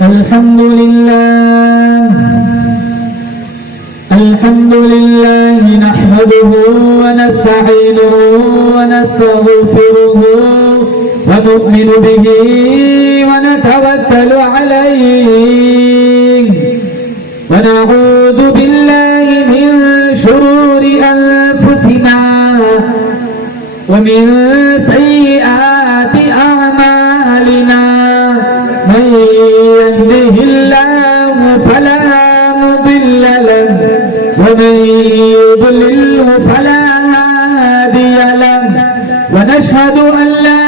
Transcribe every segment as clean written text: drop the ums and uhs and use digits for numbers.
الحمد لله نحمده ونستعينه ونستغفره ونؤمن به ونتوكل عليه ونعوذ بالله من شرور أنفسنا ومن سيئات أعمالنا من يهده الله فلا مضل له ومن يضلله فلا هادي له ونشهد أن لا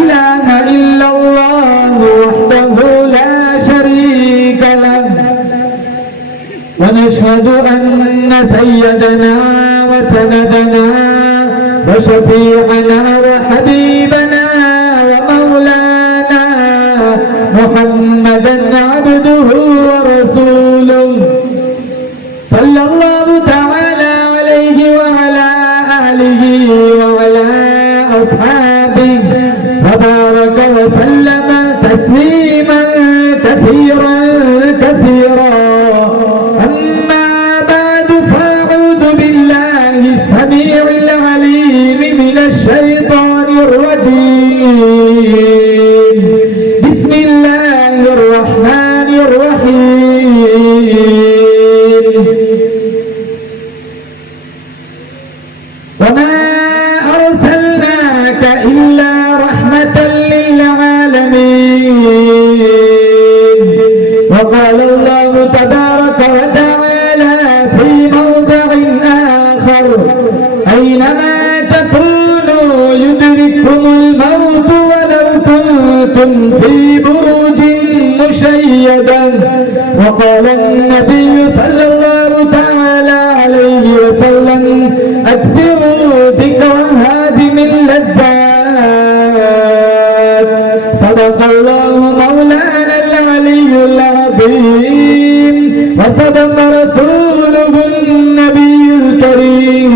إله إلا الله وحده لا شريك له ونشهد أن سيدنا وسندنا وشفيعنا وحبيبنا ومولانا محمدا عبده ورسوله صلى الله تعالى عليه وعلى آله وعلى أصحابه وبارك وسلم تسليما كثيرا كثيرا. أما بعد فأعوذ بالله السميع العليم من الشيطان الرجيم. بسم الله الرحمن الرحيم. وما أرسلناك إلا رحمة للعالمين. وقال الله تبارك وتعالى في موضع آخر أينما تكونوا يدرككم الموت ولو كنتم في بروج مشيدة. وقال النبي صلى الله تعالى عليه وسلم أكثروا ذكر هادم اللذات. صدق الله مولانا العلي العظيم وصدق رسوله النبي الكريم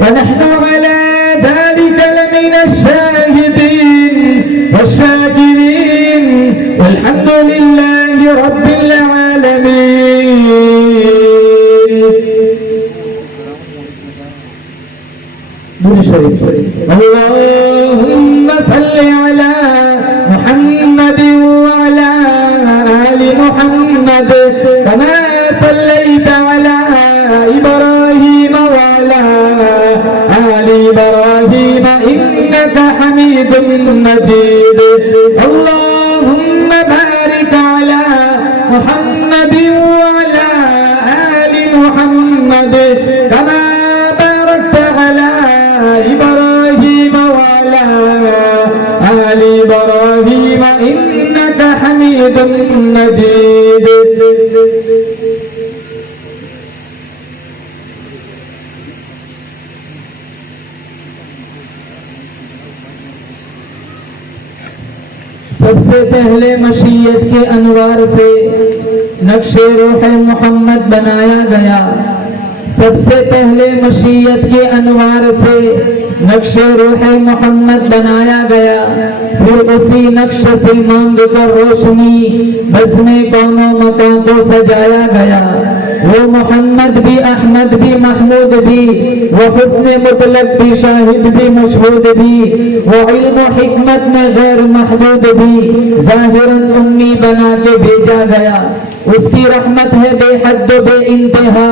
ونحن على ذلك لمن الشاهدين والشاكرين والحمد لله رب العالمين. اللهم صل على محمد وعلى آل محمد كما صليت على إبراهيم وعلى آل إبراهيم إنك حميد مجيد. اللهم بارك على محمد وعلى آل محمد كما باركت على إبراهيم وعلى آل إبراهيم إنك حميد مجيد. سب سے پہلے مشیت کے انوار سے نقش روح محمد بنایا گیا. سب سے پہلے مشیت کے انوار سے نقش روح محمد بنایا گیا. پھر اسی نقش سے مانگ کر روشنی بزم کون و مکان کو سجایا گیا. وہ محمد بھی احمد بھی محمود بھی وہ حسن مطلق بھی شاہد بھی مشہود بھی وہ علم و حکمت میں غیر محدود بھی ظاہراً امی بنا کے بھیجا گیا. اس کی رحمت ہے بے حد و بے انتہا.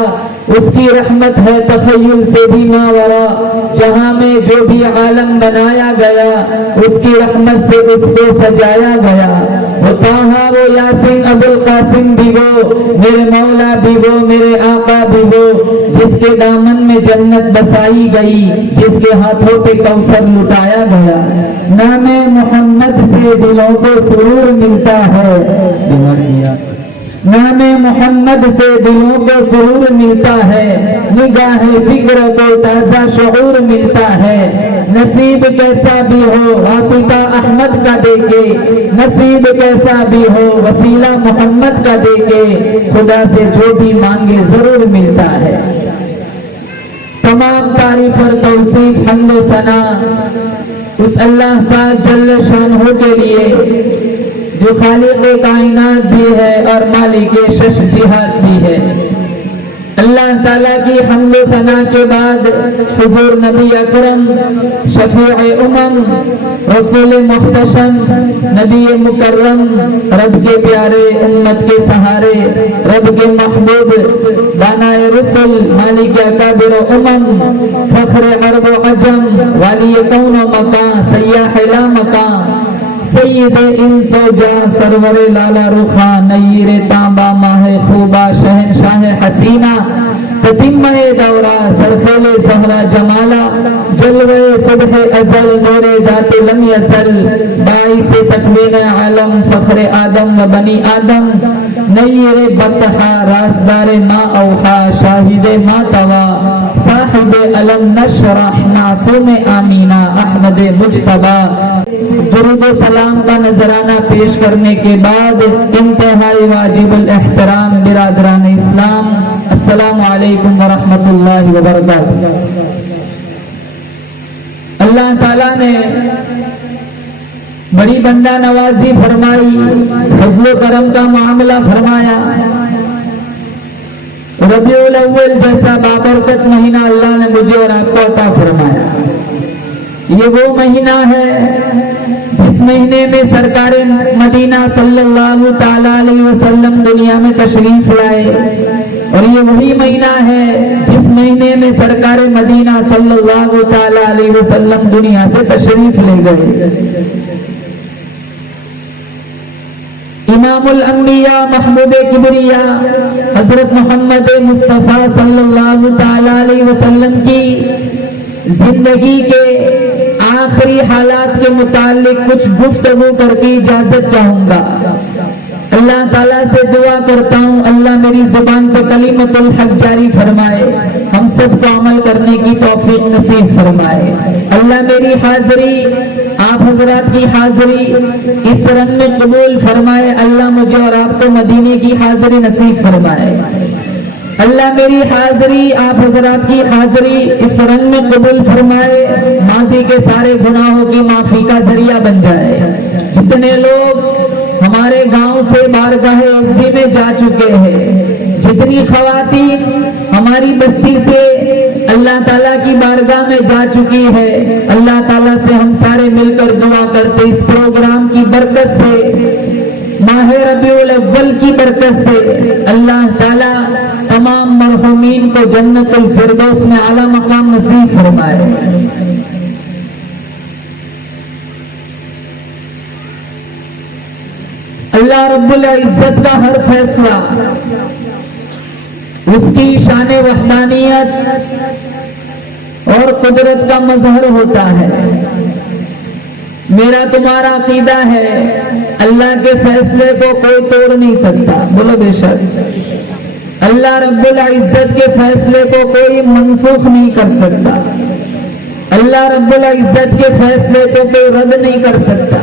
اس کی رحمت ہے تخیل سے بھی ماورا. جہاں میں جو بھی عالم بنایا گیا اس کی رحمت سے اس کو سجایا گیا. وہ طٰہٰ وہ یاسین ابو القاسم بھی وہ میرے مولا بھی وہ میرے آقا بھی وہ جس کے دامن میں جنت بسائی گئی جس کے ہاتھوں پہ کوثر لٹایا گیا. نام محمد سے دلوں کو سرور ملتا ہے. نام محمد سے دلوں کو سرور ملتا ہے. نگاہ فکر کو تازہ شعور ملتا ہے. نصیب کیسا بھی ہو واسطہ احمد کا دے کے نصیب کیسا بھی ہو وسیلہ محمد کا دے کے خدا سے جو بھی مانگے ضرور ملتا ہے. تمام تعریف اور توصیف حمد و ثنا اس اللہ پاک جل شانہ کے لیے جو خالق کائنات بھی ہے اور مالک شش جہات بھی ہے۔ اللہ تعالیٰ کی حمد و ثنا کے بعد حضور نبی اکرم شفیع امم رسول محتشم نبی مکرم رب کے پیارے امت کے سہارے رب کے محبوب دانائے رسل مالک اکابر امم فخر عرب و عجم والی کون و مکان سیاح لا مکان سید انس و جاں سرور لالا رخا نیر تانبا ماہ خوبا شہنشاہ حسینہ فتمہ دورہ سرخیل زہرا جمالا جلوے صبح ازل نور ذات لم یزل باعث تکوین عالم فخر آدم و بنی آدم نیر بطحا رازدار ما اوحا شاہد ما توا صاحب علم نشرح معصوم آمینہ احمد مجتبی۔ درود و سلام کا نذرانہ پیش کرنے کے بعد انتہائی واجب الاحترام برادران اسلام، السلام علیکم ورحمۃ اللہ وبرکاتہ۔ اللہ تعالیٰ نے بڑی بندہ نوازی فرمائی، فضل و کرم کا معاملہ فرمایا۔ ربیع الاول جیسا بابرکت مہینہ اللہ نے مجھے اور آپ کو عطا فرمایا۔ یہ وہ مہینہ ہے جس مہینے میں سرکار مدینہ صلی اللہ تعالی علیہ وسلم دنیا میں تشریف لائے، اور یہ وہی مہینہ ہے جس مہینے میں سرکار مدینہ صلی اللہ تعالی علیہ وسلم دنیا سے تشریف لے گئے۔ امام الانبیاء محبوب کبریا حضرت محمد مصطفیٰ صلی اللہ تعالی علیہ وسلم کی زندگی کے آخری حالات کے متعلق کچھ گفتگو کر کے اجازت چاہوں گا۔ اللہ تعالیٰ سے دعا کرتا ہوں اللہ میری زبان پہ کلمۃ الحق جاری فرمائے، ہم سب کو عمل کرنے کی توفیق نصیب فرمائے۔ اللہ میری حاضری، آپ حضرات کی حاضری اس رنگ میں قبول فرمائے، اللہ مجھے اور آپ کو مدینے کی حاضری نصیب فرمائے۔ اللہ میری حاضری، آپ حضرات کی حاضری اس رنگ میں قبول فرمائے، ماضی کے سارے گناہوں کی معافی کا ذریعہ بن جائے۔ جتنے لوگ ہمارے گاؤں سے بارگاہ ازدی میں جا چکے ہیں، جتنی خواتین ہماری بستی سے اللہ تعالیٰ کی بارگاہ میں جا چکی ہے، اللہ تعالیٰ سے ہم سارے مل کر دعا کرتے اس پروگرام کی برکت سے، ماہ ربیع الاول کی برکت سے اللہ تعالیٰ تمام مرحومین کو جنت الفردوس میں اعلیٰ مقام نصیب فرمائے۔ اللہ رب العزت کا ہر فیصلہ اس کی شان وحدانیت اور قدرت کا مظہر ہوتا ہے۔ میرا تمہارا عقیدہ ہے اللہ کے فیصلے کو کوئی توڑ نہیں سکتا، بولو بے شک۔ اللہ رب العزت کے فیصلے کو کوئی منسوخ نہیں کر سکتا، اللہ رب العزت کے فیصلے کو کوئی رد نہیں کر سکتا۔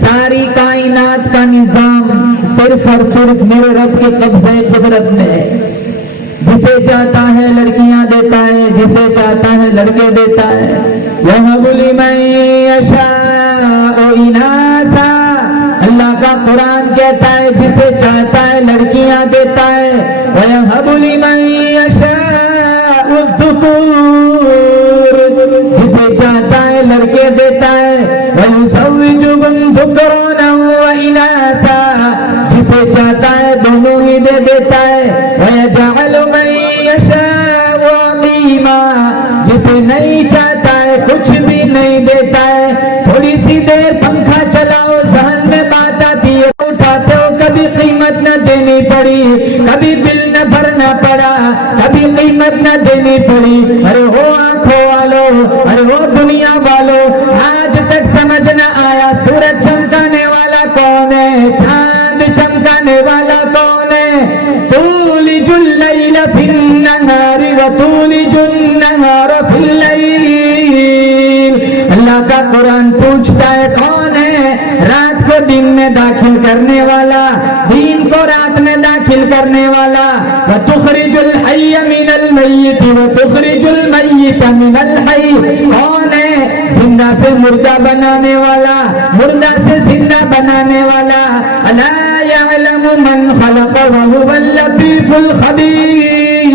ساری کائنات کا نظام صرف اور صرف میرے رب کے قبضے قدرت میں ہے۔ جسے چاہتا ہے لڑکیاں دیتا ہے، جسے چاہتا ہے لڑکے دیتا ہے۔ وَهَبُ لِمَن يَشَاءُ إِنَاثًا، اللہ کا قرآن کہتا ہے جسے چاہتا ہے لڑکیاں دیتا ہے۔ وَيَهَبُ لِمَن يَشَاءُ الذُّكُورَ، جسے چاہتا ہے لڑکے دیتا ہے۔ وَيُزَوِّجُهُمْ ذُكْرَانًا وَإِنَاثًا، جسے چاہتا ہے دونوں ہی دے دیتا ہے۔ وَيَجْعَلُ مَن يَشَاءُ عَقِيمًا، جسے نہیں چاہتا ہے کچھ بھی نہیں دیتا ہے۔ تھوڑی سی دیر پنکھا چلاؤ ذہن میں بات آتی ہے، اٹھاتے ہو کبھی قیمت نہ دینی پڑی، کبھی بل نہ بھرنا پڑا، کبھی قیمت نہ دینی پڑی۔ ارے ہو آنکھوں والو، ارے ہو دنیا والو، آج تک سمجھ نہ آیا سورج چمکانے والا کون ہے، چاند چمکانے والا کون ہے؟ تولج اللیل فی النہار وتولج النہار فی اللیل، اللہ کا قرآن پوچھتا ہے کون ہے رات کو دن میں داخل کرنے والا، دین کو رات میں داخل داخل کرنے والا، وتخرج الحی من المیت وتخرج المیت من الحی، کون ہے؟ زندہ سے مردہ بنانے والا، مردہ سے زندہ بنانے والا۔ الا یعلم من خلق وهو اللطیف الخبیر،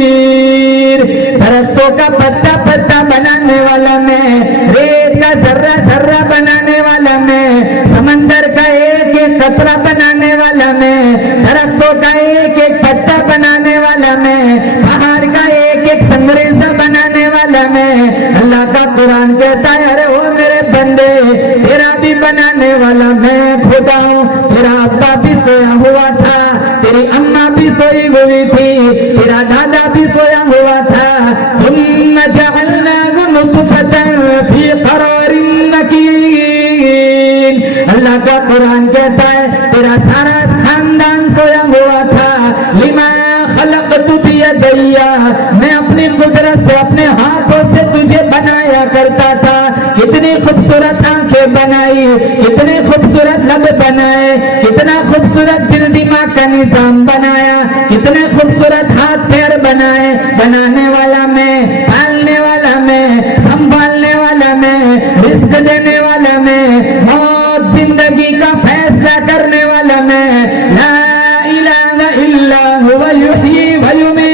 درختوں کا پتا پتا بنانے والا میں، ریت کا ذرہ ذرہ بنانے والا میں، سمندر کا ایک ایک قطرہ بنانے والا میں، درختوں کا ایک ایک پتا بنانے والا میں، پہاڑ کا ایک ایک سنگریزہ بنانے والا میں۔ اللہ کا قرآن کہتا ہے ارے وہ میرے بندے، تیرا بھی بنانے والا میں خدا ہوں، تیرا ابا بھی سویا ہوا تھا، تیری اماں بھی سوئی ہوئی تھی، تیرا دادا بھی سویا ہوا تھا، ثم جعلناه نطفة في قرار مكين۔ اللہ کا قرآن کہتا ہے تیرا سارا خاندان سویا ہوا تھا، لما خلقت بیدی، میں اپنی قدرت سے اپنے ہاتھوں سے تجھے بنایا کرتا تھا۔ کتنی خوبصورت آنکھیں بنائی، کتنے خوبصورت لب بنائے، کتنا خوبصورت دل دماغ کا نظام بنایا، کتنے خوبصورت ہاتھ پیر بنائے۔ بنانے والا میں، پالنے والا میں، سنبھالنے والا میں، رزق دینے والا میں، موت زندگی کا فیصلہ کرنے والا میں، لا الہ الا هو یحیی و یمیت۔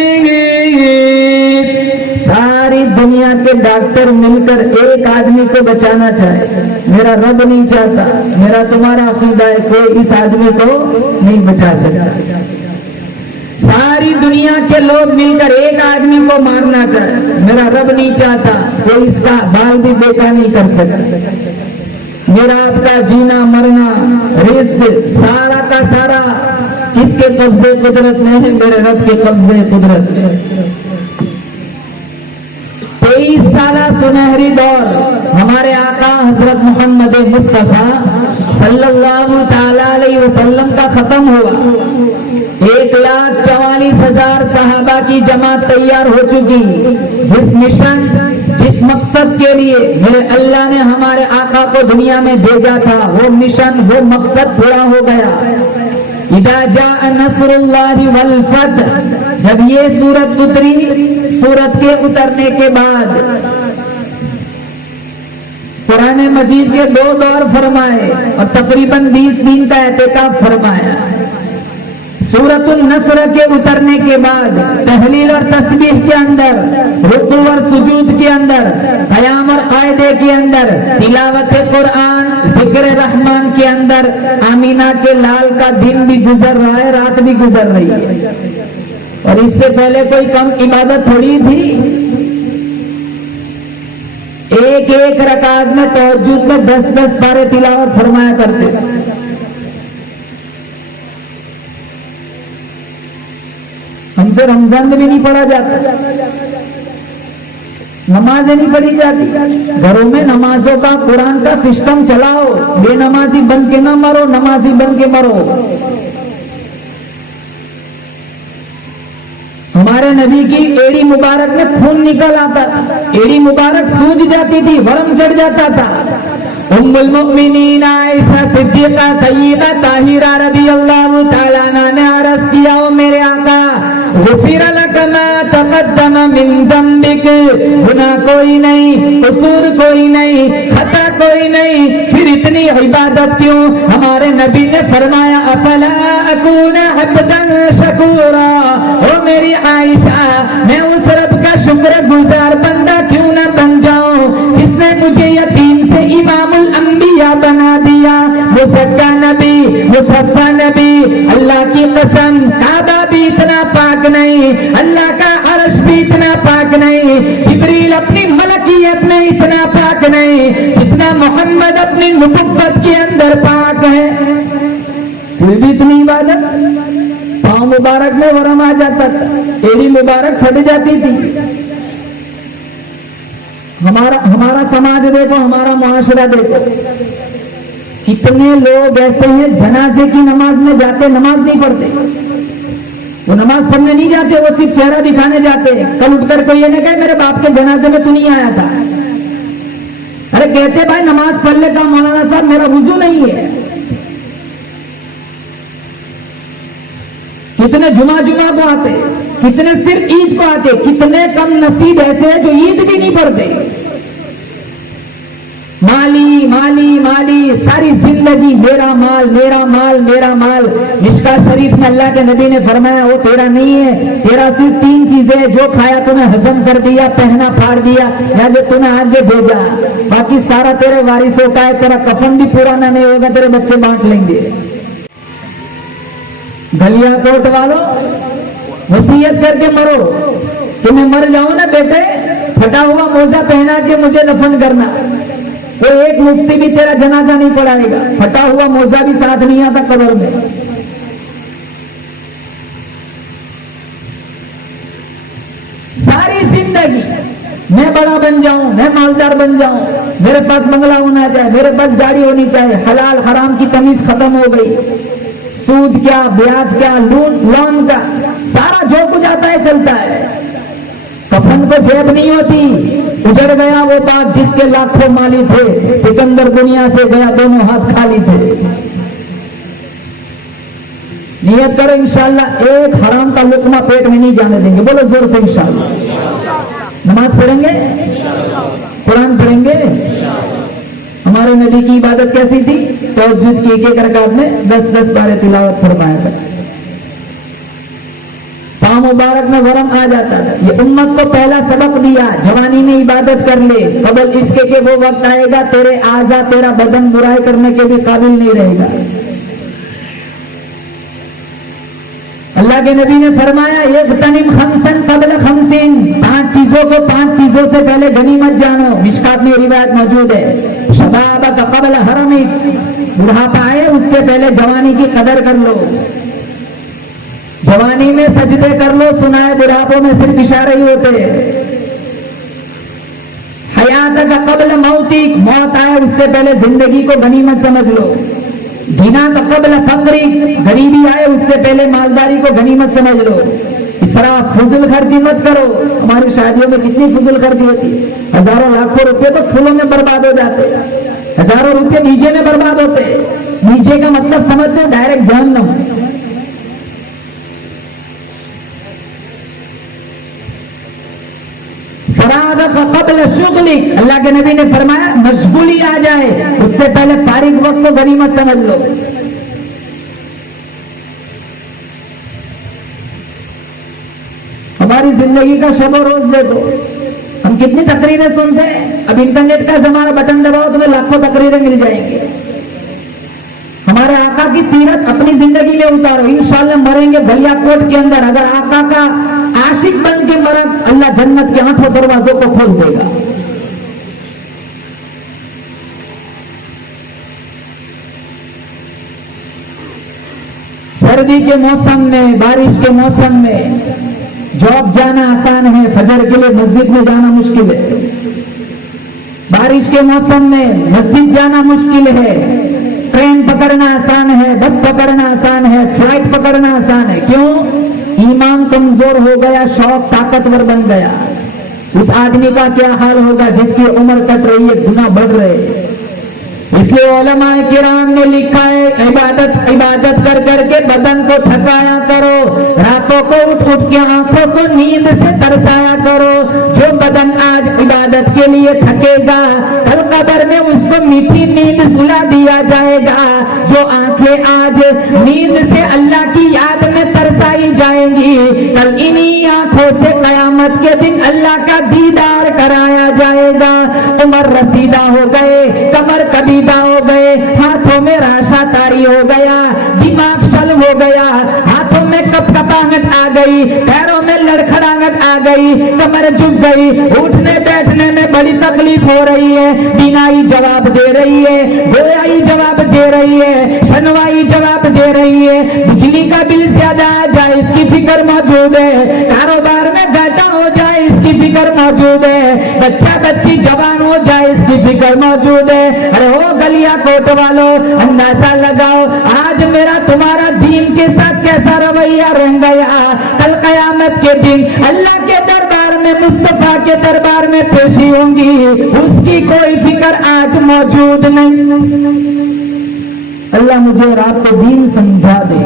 ساری دنیا کے ڈاکٹر مل کر ایک آدمی کو بچانا چاہے، میرا رب نہیں چاہتا، میرا تمہارا عقیدہ ہے کوئی اس آدمی کو نہیں بچا سکتا۔ ساری دنیا کے لوگ مل کر ایک آدمی کو مارنا چاہے، میرا رب نہیں چاہتا کوئی اس کا بال بھی بیٹا نہیں کر سکتا۔ میرا آپ کا جینا مرنا رزق سارا کا سارا کس کے قبضے قدرت میں ہے؟ میرے رب کے قبضے قدرت میں۔ 23 سالہ سنہری دور ہمارے آقا حضرت محمد مصطفیٰ صلی اللہ تعالی علیہ وسلم کا ختم ہوا۔ 1,44,000 صحابہ کی جماعت تیار ہو چکی، جس مشن جس مقصد کے لیے میرے اللہ نے ہمارے آقا کو دنیا میں بھیجا تھا، وہ مشن وہ مقصد پورا ہو گیا۔ اذا جاء نصر اللہ والفتح، جب یہ سورت اتری، سورت کے اترنے کے بعد قرآن مجید کے 2 دور فرمائے اور تقریباً 20 دن کا اعتکاف فرمایا۔ سورت النصر کے اترنے کے بعد تحلیل اور تسبیح کے اندر، رکوع اور سجود کے اندر، قیام اور قاعدے کے اندر، تلاوت قرآن، ذکر رحمان کے اندر، آمینہ کے لال کا دن بھی گزر رہا ہے، رات بھی گزر رہی ہے۔ اور اس سے پہلے کوئی کم عبادت تھوڑی تھی۔ ایک ایک رکعت میں تہجد میں 10-10 پارے تلاوت فرمایا کرتے۔ ہم سے رمضان میں بھی نہیں پڑھا جاتا، نمازیں نہیں پڑھی جاتی۔ گھروں میں نمازوں کا قرآن کا سسٹم چلاؤ، بے نمازی بن کے نہ مرو، نمازی بن کے مرو۔ ہمارے نبی کی ایڑی مبارک میں خون نکل آتا تھا، ایڑی مبارک سوج جاتی تھی، ورم چڑھ جاتا تھا۔ ام المؤمنین عائشہ صدیقہ طیبہ طاہرہ رضی اللہ تعالیٰ عنہا نے عرض کیا، او میرے آقا غفر لک ما تقدم من ذنبک، گناہ کوئی نہیں، قصور کوئی نہیں، خطا کوئی نہیں، پھر اتنی عبادت کیوں؟ ہمارے نبی نے فرمایا افلا اکون عبدا شکورا، او میری عائشہ میں اس رب کا شکر گزار بندہ کیوں نہ بن جاؤں جس نے مجھے یتیم سے امام الانبیاء بنا دیا، مزکا نبی، مصفا نبی۔ اللہ کی قسم کعبہ بھی اتنا پاک نہیں، اللہ کا عرش بھی اتنا پاک نہیں، جبریل اپنی ملکیت میں اتنا پاک نہیں جتنا محمد اپنی نبوت کے اندر پاک ہے۔ پھر بھی اتنی عبادت، پاؤں مبارک میں ورم آ جاتا تھا، ایڑی مبارک پھٹ جاتی تھی۔ ہمارا سماج دیکھو، ہمارا معاشرہ دیکھو، کتنے لوگ ایسے ہیں جنازے کی نماز میں جاتے نماز نہیں پڑھتے۔ وہ نماز پڑھنے نہیں جاتے، وہ صرف چہرہ دکھانے جاتے۔ کل اٹھ کر کوئی یہ نہ کہے میرے باپ کے جنازے میں تو نہیں آیا تھا، ارے کہتے بھائی نماز پڑھ لیتا مولانا صاحب، میرا وضو نہیں ہے۔ کتنے جمعہ کو آتے، کتنے صرف عید کو آتے، کتنے کم نصیب ایسے ہیں جو عید بھی نہیں پڑھتے. مالی مالی مالی، ساری زندگی میرا مال میرا مال میرا مال. مشکات شریف میں اللہ کے نبی نے فرمایا وہ تیرا نہیں ہے، تیرا صرف 3 چیزیں، جو کھایا تو نے ہضم کر دیا، پہنا پھاڑ دیا، یا جو تو نے آگے بھیجا، باقی سارا تیرے وارثوں کا ہے. تیرا کفن بھی پرانا نہیں ہوگا، تیرے بچے بانٹ لیں گے. گلیا کوٹ والوں وصیت کر کے مرو کہ میں مر جاؤں نا بیٹے، پھٹا ہوا موزہ پہنا کے مجھے دفن کرنا. کوئی ایک مفتی بھی تیرا جنازہ نہیں پڑھائے گا، پھٹا ہوا موزہ بھی ساتھ نہیں آتا قبر میں. ساری زندگی میں بڑا بن جاؤں، میں مالدار بن جاؤں، میرے پاس بنگلہ ہونا چاہیے، میرے پاس گاڑی ہونی چاہیے. حلال حرام کی تمیز ختم ہو گئی. سود کیا، بیاج کیا، لون کا، سارا جو کچھ آتا ہے چلتا ہے. کفن کو جیب نہیں ہوتی. اجڑ گیا وہ بات جس کے لاکھوں مالی تھے، سکندر دنیا سے گیا دونوں ہاتھ خالی تھے. نیت کرو انشاءاللہ ایک حرام کا لقمہ پیٹ میں نہیں جانے دیں گے. بولو زور سے انشاءاللہ. نماز پڑھیں گے، قرآن پڑھیں گے. ہمارے نبی کی عبادت کیسی تھی؟ تہجد کی ایک رکعت میں 10 بار تلاوت فرمایا تھا. پاؤں مبارک میں ورم آ جاتا تھا. یہ امت کو پہلا سبق دیا، جوانی میں عبادت کر لے، قبل اس کے کہ وہ وقت آئے گا تیرے اعضاء، تیرا بدن برائی کرنے کے بھی قابل نہیں رہے گا. اللہ کے نبی نے فرمایا یغتنم خمسن قبل خمسن، 5 چیزوں کو 5 چیزوں سے پہلے غنیمت جانو. مشکات میں روایت موجود ہے شبابک قبل حرمک، بڑھاپا آئے اس سے پہلے جوانی کی قدر کر لو. جوانی میں سجدے کر لو، سنائے بڑھاپوں میں صرف اشارے ہی ہوتے. حیاتک قبل موتک، موت آئے اس سے پہلے زندگی کو غنیمت سمجھ لو. غناک قبل فقرک، غریبی آئے اس سے پہلے مالداری کو غنیمت سمجھ لو. اسراف فضول خرچی مت کرو. ہماری شادیوں میں کتنی فضول خرچی ہوتی، ہزاروں لاکھوں روپے تو پھولوں میں برباد ہو جاتے، ہزاروں روپے نیچے میں برباد ہوتے. نیچے کا مطلب سمجھتے ڈائریکٹ جہنم. قبل شغلک، اللہ کے نبی نے فرمایا مشغولی آ جائے اس سے پہلے فارغ وقت کو غنیمت سمجھ لو. ہماری زندگی کا شب و روز دیکھو، ہم کتنی تقریریں سنتے ہیں. اب انٹرنیٹ کا زمانہ، بٹن دباؤ تمہیں لاکھوں تقریریں مل جائیں گی. ہمارے آقا کی سیرت اپنی زندگی میں اتارو، انشاءاللہ مریں گے گلیا کوٹ کے اندر. اگر آقا کا عاشق بن کے مرا، اللہ جنت کے 8 دروازوں کو کھول دے گا. سردی کے موسم میں، بارش کے موسم میں جاب جانا آسان ہے، فجر کے لیے مسجد میں جانا مشکل ہے. بارش کے موسم میں مسجد جانا مشکل ہے. ٹرین پکڑنا آسان ہے، بس پکڑنا آسان ہے، فلائٹ پکڑنا آسان ہے. کیوں؟ ایمان کمزور ہو گیا، شوق طاقتور بن گیا. اس آدمی کا کیا حال ہوگا جس کی عمر کٹ رہی ہے، گناہ بڑھ رہے. اس لیے علماء کرام نے لکھا ہے عبادت کر کر کے بدن کو تھکایا کرو، راتوں کو اٹھ کے آنکھوں کو نیند سے ترسایا کرو. جو بدن آج عبادت کے لیے تھکے گا، کل قبر میں اس کو میٹھی نیند سلا دیا جائے گا. جو آنکھیں آج نیند سے اللہ کی یاد میں ترسائی جائیں گی، کل انہی آنکھوں سے قیامت کے دن اللہ کا دیدار کرایا جائے گا. عمر رسیدہ ہو گئے، کمر کبیدہ ہو گئے، ہاتھوں میں راشا تاری ہو گیا، دماغ شل ہو گیا، ہاتھوں میں کپ کپاہٹ آ گئی، پیروں میں لڑکھڑاہٹ آ گئی، کمر جھک گئی، اٹھنے بیٹھنے میں بڑی تکلیف ہو رہی ہے. بینائی جواب دے رہی ہے، گویائی جواب دے رہی ہے، شنوائی جواب دے رہی ہے. بجلی کا بل زیادہ آ جائے اس کی فکر موجود ہے، کاروبار میں گھاٹا ہو جائے اس کی فکر موجود ہے، بچہ بچی جوان ہو جائے اس کی فکر موجود ہے. ارے ہو گلیا کوٹ والو، اندازہ لگاؤ آج میرا تمہارا دین کے ساتھ کیسا رویہ رہ گیا. کل قیامت کے دن اللہ کے دربار میں، مصطفیٰ کے دربار میں پیشی ہوں گی، اس کی کوئی فکر آج موجود نہیں. اللہ مجھے اور آپ کو دین سمجھا دے.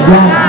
11।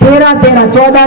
13,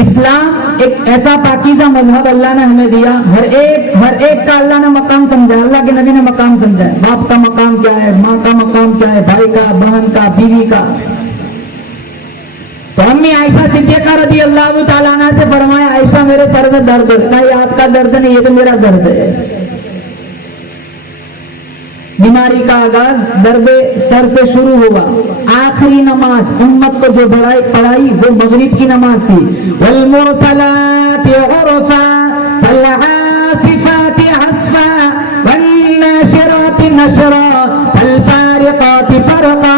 اسلام ایک ایسا پاکیزہ مذہب اللہ نے ہمیں دیا، ہر ایک کا اللہ نے مقام سمجھا، اللہ کے نبی نے مقام سمجھا ہے۔ باپ کا مقام کیا ہے، ماں کا مقام کیا ہے، بھائی کا، بہن کا، بیوی کا۔ تو امی عائشہ صدیقہ رضی اللہ تعالیٰ عنہ سے فرمایا عائشہ میرے سر میں درد ہے، کہا یہ آپ کا درد نہیں، یہ تو میرا درد ہے۔ بیماری کا آغاز درد سر سے شروع ہوا۔ آخری نماز امت کو جو پڑھائی وہ مغرب کی نماز تھی۔ والمرسلات عرفا فالعاصفات عصفا والناشرات نشرا فالفارقات فرقا۔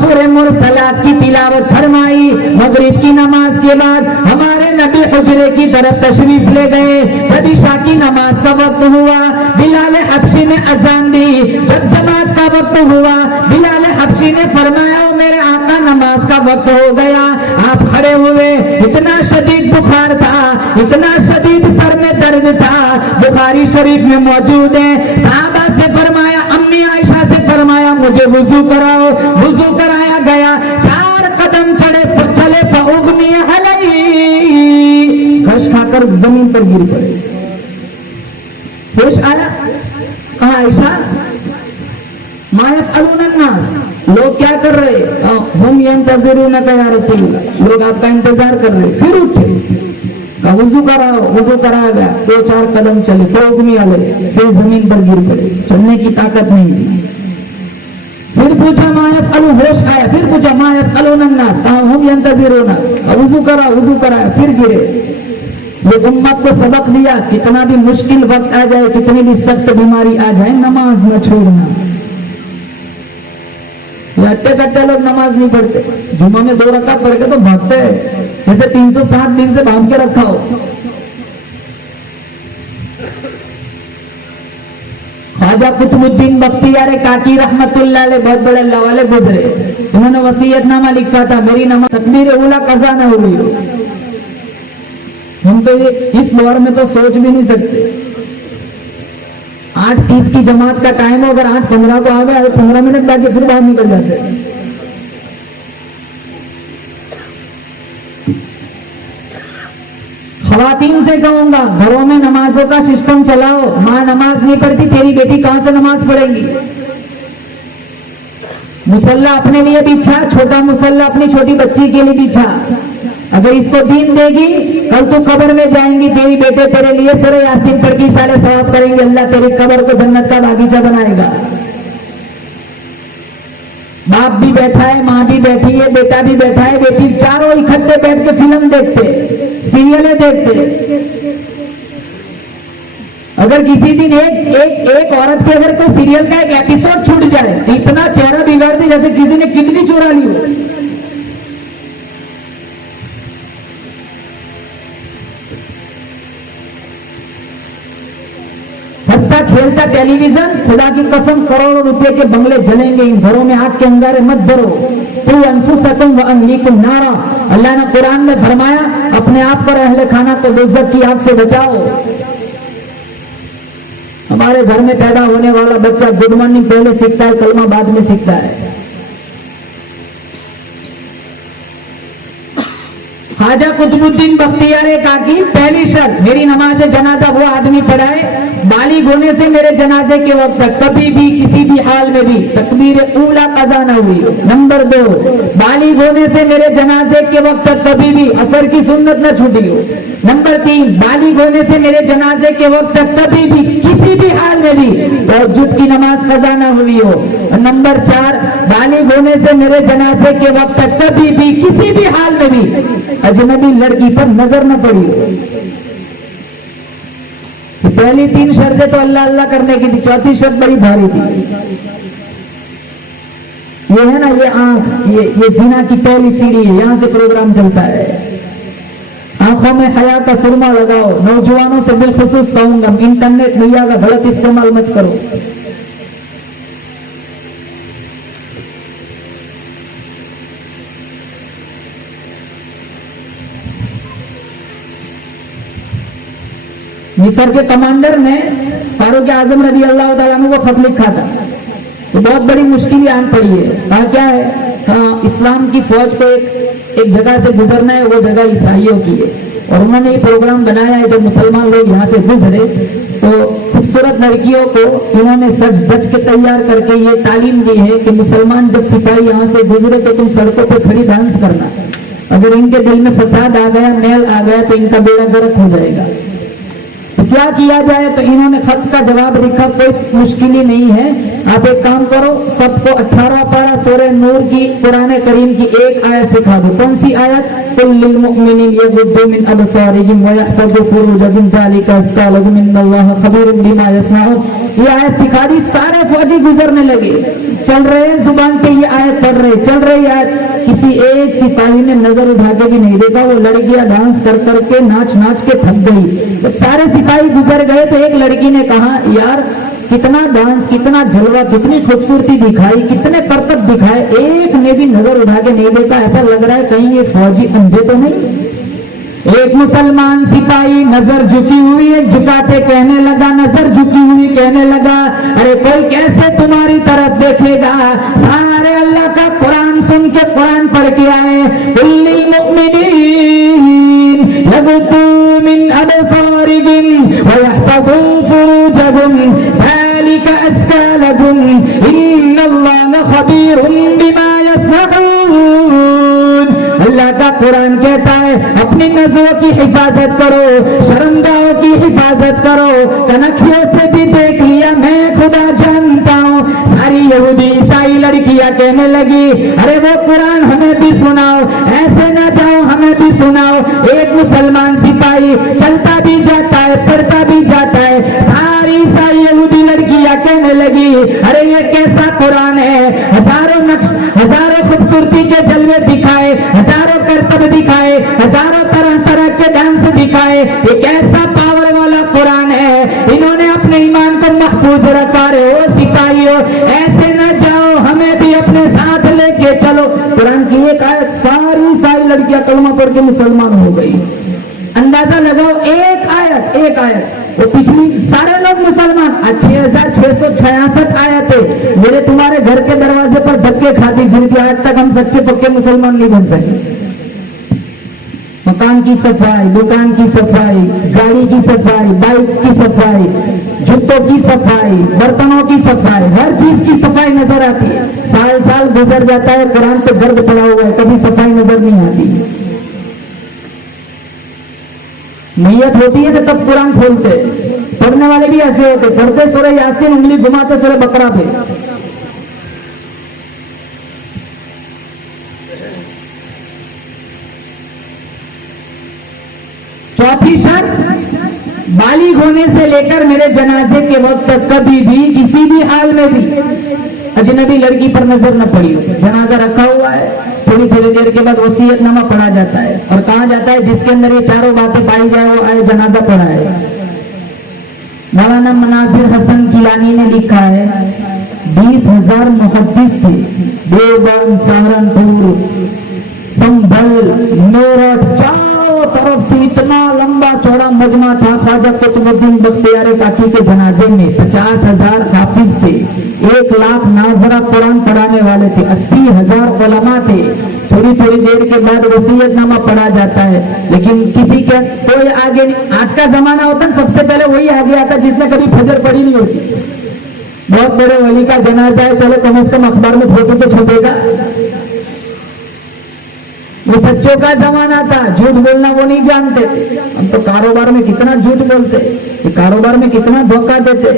سورہ مرسلات کی تلاوت فرمائی۔ مغرب کی نماز کے بعد ہمارے نبی حجرے کی طرف تشریف لے گئے۔ جب عشاء کی نماز کا وقت ہوا بلال حبشی نے اذان دی۔ جب جماعت کا وقت ہوا بلال حبشی نے فرمایا میرے آقا نماز کا وقت ہو گیا۔ آپ کھڑے ہوئے، اتنا شدید بخار تھا، اتنا شدید سر میں درد تھا، بخاری شریف میں موجود ہے۔ صحابہ سے فرمایا، امی عائشہ سے فرمایا مجھے وضو کراؤ، وضو کرایا گیا۔ 4 قدم چلے فاغمی علیہ، گھش کھا کر زمین پر گر پڑے۔ ہوش آیا؟ کہا عائشہ ما یفعلون الناس، لوگ کیا کر رہے؟ ہم ینتظرونک یا رسول اللہ، لوگ آپ کا انتظار کر رہے۔ پھر اٹھے، کہا وضو کراؤ، وضو کرایا گیا۔ 2-4 قدم چلے فاغمی علیہ، پھر زمین پر گر پڑے، چلنے کی طاقت نہیں تھی۔ پھر پوچھا ما یفعلون، ہوش آیا، پھر پوچھا ما یفعلون الناس، کہا ہم ینتظرون، وضو کرا، وضو کرایا، پھر گرے۔ یہ امت کو سبق دیا کتنا بھی مشکل وقت آ جائے، کتنی بھی سخت بیماری آ جائے، نماز نہ چھوڑنا۔ یہ اٹے کٹے لوگ نماز نہیں پڑھتے، جمعہ میں 2 رکعت پڑھ کے تو بھاگتے ہیں جیسے 360 دن سے باندھ کے رکھا ہو۔ خواجہ قطب الدین بختیار کاکی رحمت اللہ علیہ بہت بڑے اللہ والے گزرے، انہوں نے وصیت نامہ لکھا تھا میری نماز تکبیر اولا قضا نہ ہوئی ہو۔ ہم تو اس دور میں تو سوچ بھی نہیں سکتے۔ 8:30 کی جماعت کا ٹائم ہو، اگر 8:15 کو آ گئے 15 منٹ بعد پھر باہر نکل جاتے۔ خواتین سے کہوں گا گھروں میں نمازوں کا سسٹم چلاؤ۔ ماں نماز نہیں پڑھتی، تیری بیٹی کہاں سے نماز پڑھے گی؟ مصلی اپنے لیے بچھا، چھوٹا مصلی اپنی چھوٹی بچی کے لیے بچھا۔ اگر اس کو دین دے گی، کل تو قبر میں جائیں گی، تیری بیٹے تیرے لیے سورہ یاسین پڑھ کے سارے ثواب کریں گے، اللہ تیری قبر کو جنت کا باغیچہ بنائے گا۔ باپ بھی بیٹھا ہے، ماں بھی بیٹھی ہے، بیٹا بھی بیٹھا ہے، بیٹی، چاروں اکٹھے بیٹھ کے فلم دیکھتے، سیریلیں دیکھتے۔ اگر کسی دن ایک عورت کے اگر کوئی سیریل کا ایک ایپیسوڈ چھوٹ جائے تو اتنا چہرہ بگاڑ دے جیسے کسی نے کڈنی چورا لی ہو۔ ہنستا کھیلتا ٹیلی ویژن، خدا کی قسم کروڑوں روپے کے بنگلے جلیں گے، ان گھروں میں آگ کے انگارے مت بھرو۔ قوا انفسکم واہلیکم نارا، اللہ نے قرآن میں فرمایا اپنے آپ کو اور اہل خانہ کو دوزخ کی آگ سے بچاؤ۔ ہمارے گھر میں پیدا ہونے والا بچہ گڈ مارننگ پہلے سیکھتا ہے، کلمہ بعد میں سیکھتا ہے۔ خواجہ قطب الدین بختیار کاکی پہلی شرط میری نماز جنازہ وہ آدمی پڑھائے بالغ ہونے سے میرے جنازے کے وقت تک کبھی بھی کسی بھی حال میں بھی تکبیر اولا قضا نہ ہوئی۔ نمبر 2، بالغ ہونے سے میرے جنازے کے وقت تک کبھی بھی عصر کی سنت نہ چھوٹی ہو۔ نمبر 3، بالغ ہونے سے میرے جنازے کے وقت تک کبھی بھی کسی بھی حال میں بھی تہجد کی نماز قضا نہ ہوئی ہو۔ نمبر 4، بالغ ہونے سے میرے جنازے کے وقت تک کبھی بھی کسی بھی حال میں بھی اجنبی لڑکی پر نظر نہ پڑی ہو۔ پہلی 3 شرطیں تو اللہ اللہ کرنے کی تھی، چوتھی شرط بڑی بھاری تھی۔ یہ ہے نا، یہ آنکھ، یہ زنا کی پہلی سیڑھی ہے، یہاں سے پروگرام چلتا ہے۔ آنکھوں میں حیا کا سرما لگاؤ۔ نوجوانوں سے بالخصوص کہوں گا انٹرنیٹ میڈیا کا غلط استعمال مت کرو۔ مصر کے کمانڈر نے فاروق اعظم رضی اللہ تعالیٰ عنہ کو خط لکھا تھا، تو بہت بڑی مشکل آن پڑی ہے۔ کہا کیا ہے؟ اسلام کی فوج کو ایک جگہ سے گزرنا ہے، وہ جگہ عیسائیوں کی ہے۔ اور انہوں نے یہ پروگرام بنایا ہے جب مسلمان لوگ یہاں سے گزرے تو خوبصورت لڑکیوں کو انہوں نے سج بج کے تیار کر کے یہ تعلیم دی ہے کہ مسلمان جب سپاہی یہاں سے گزرے تو تم سڑکوں پہ کھڑی ڈانس کرنا، اگر ان کے دل میں فساد آ گیا، میل آ گیا تو ان کا بیڑا غرق ہو جائے گا۔ تو کیا کیا جائے؟ تو انہوں نے خط کا جواب لکھا، کوئی مشکل ہی نہیں ہے، آپ ایک کام کرو، سب کو 18 پارہ سورہ نور کی قرآن کریم کی ایک آیت سکھا دو۔ کون سی آیت؟ قل للمؤمنین یغضوا من ابصارہم ویحفظوا فروجہم ذلک ازکی لہم ان اللہ خبیر بما یصنعون۔ یہ آیت سکھا دی، سارے فوجی گزرنے لگے، چل رہے زبان پہ یہ آیت پڑھ رہے، چل رہی آیت، کسی ایک سپاہی نے نظر اٹھا کے بھی نہیں دیکھا، وہ لڑکیاں ڈانس کر کر کے ناچ ناچ کے تھک گئی۔ جب سارے سپاہی گزر گئے تو ایک لڑکی نے کہا، یار کتنا ڈانس، کتنا جلوہ، کتنی خوبصورتی دکھائی، کتنے کرتب دکھائے، ایک نے بھی نظر اٹھا کے نہیں دیکھا، ایسا لگ رہا ہے کہیں یہ فوجی اندھے تو نہیں۔ ایک مسلمان سپاہی نظر جھکی ہوئی ہے، جھکاتے کہنے لگا، نظر جھکی ہوئی کہنے لگا، ارے کوئی کیسے تمہاری طرف دیکھے گا؟ سارے اللہ کا قرآن سن کے قرآن پڑھ کے آئے، قل للمؤمنین یغضوا من ابصارہم ویحفظوا فروجہم ذلک ازکی لہم ان اللہ خبیر بما یصنعون۔ اللہ کا قرآن کہتا ہے اپنی نظروں کی حفاظت کرو، شرمگاہوں کی حفاظت کرو، کنکھیوں سے بھی دیکھ لیا میں خدا جانتا ہوں۔ ساری یہودی عیسائی لڑکیاں کہنے لگی، ارے وہ قرآن ہمیں بھی سناؤ، ایسے نہ جاؤ ہمیں بھی سناؤ۔ ایک مسلمان سپاہی چلتا بھی جاتا ہے، پڑھتا بھی جاتا ہے، ساری عیسائی یہودی لڑکیاں کہنے لگی، ارے یہ کیسا قرآن ہے، ہزاروں نقش، ہزاروں خوبصورتی کے جلوے دکھائے، ہزاروں کرتب دکھائے، ہزاروں طرح طرح کے ڈانس دکھائے، یہ کیسا پاور والا قرآن ہے۔ انہوں نے اپنے ایمان کو محفوظ رکھا، رہے ہو سپاہیوں ایسے نہ جاؤ، ہمیں بھی اپنے ساتھ لے کے چلو۔ قرآن کی ایک آیت، ساری عیسائی لڑکیاں کلمہ پڑھ کے مسلمان ہو گئی۔ اندازہ لگاؤ، ایک آیت، ایک آیت، وہ پچھلی سارے لوگ مسلمان، 6666 آیتیں میرے تمہارے گھر کے دروازے پر دھکے کھاتی پھرتی، آج تک ہم سچے پکے مسلمان نہیں بن سکے۔ مکان کی صفائی، دکان کی صفائی، گاڑی کی صفائی، بائک کی صفائی، جوتوں کی صفائی، برتنوں کی صفائی، ہر چیز کی صفائی نظر آتی ہے۔ سال سال گزر جاتا ہے، قرآن پہ گرد پڑا ہوا ہے، کبھی صفائی نظر نہیں آتی۔ نیت ہوتی ہے تو تب قرآن کھولتے، پڑھنے والے بھی ایسے ہوتے، پڑھتے سورہ یاسین انگلی گھماتے سورہ بقرہ پہ۔ چوتھی شرط، بالغ ہونے سے لے کر میرے جنازے کے وقت تک کبھی بھی کسی بھی حال میں بھی اجنبی لڑکی پر نظر نہ پڑی ہو۔ جنازہ رکھا ہوا ہے، تھوڑی تھوڑی دیر کے بعد وصیت نامہ پڑھا جاتا ہے اور کہا جاتا ہے جس کے اندر یہ چاروں باتیں پائی جائے وہ آئے جنازہ پڑھا ہے۔ مولانا مناظر حسن گیلانی نے لکھا ہے 20,000 محدث تھے، دیوبند، سہارنپور، سنبھل، میرٹھ، چاروں طرف سے اتنا لمبا چوڑا مجمع تھا۔ خواجہ قطب الدین بختیار کاکی کے جنازے میں 50,000 حافظ تھے، 1,00,000 ناظرہ قرآن پڑھانے والے تھے، 80,000 علماء تھے۔ تھوڑی تھوڑی دیر کے بعد وصیت نامہ پڑھا جاتا ہے، لیکن کسی کے کوئی آگے نہیں۔ آج کا زمانہ ہوتا ہے سب سے پہلے وہی آگے آتا جس نے کبھی فجر پڑھی نہیں ہوتی۔ بہت بڑے ولی کا جنازہ ہے، چلو کم از کم اخبار میں فوٹو تو چھپے گا۔ وہ سچوں کا زمانہ تھا، جھوٹ بولنا وہ نہیں جانتے۔ ہم تو کاروبار میں کتنا جھوٹ بولتے، کاروبار میں کتنا دھوکہ دیتے۔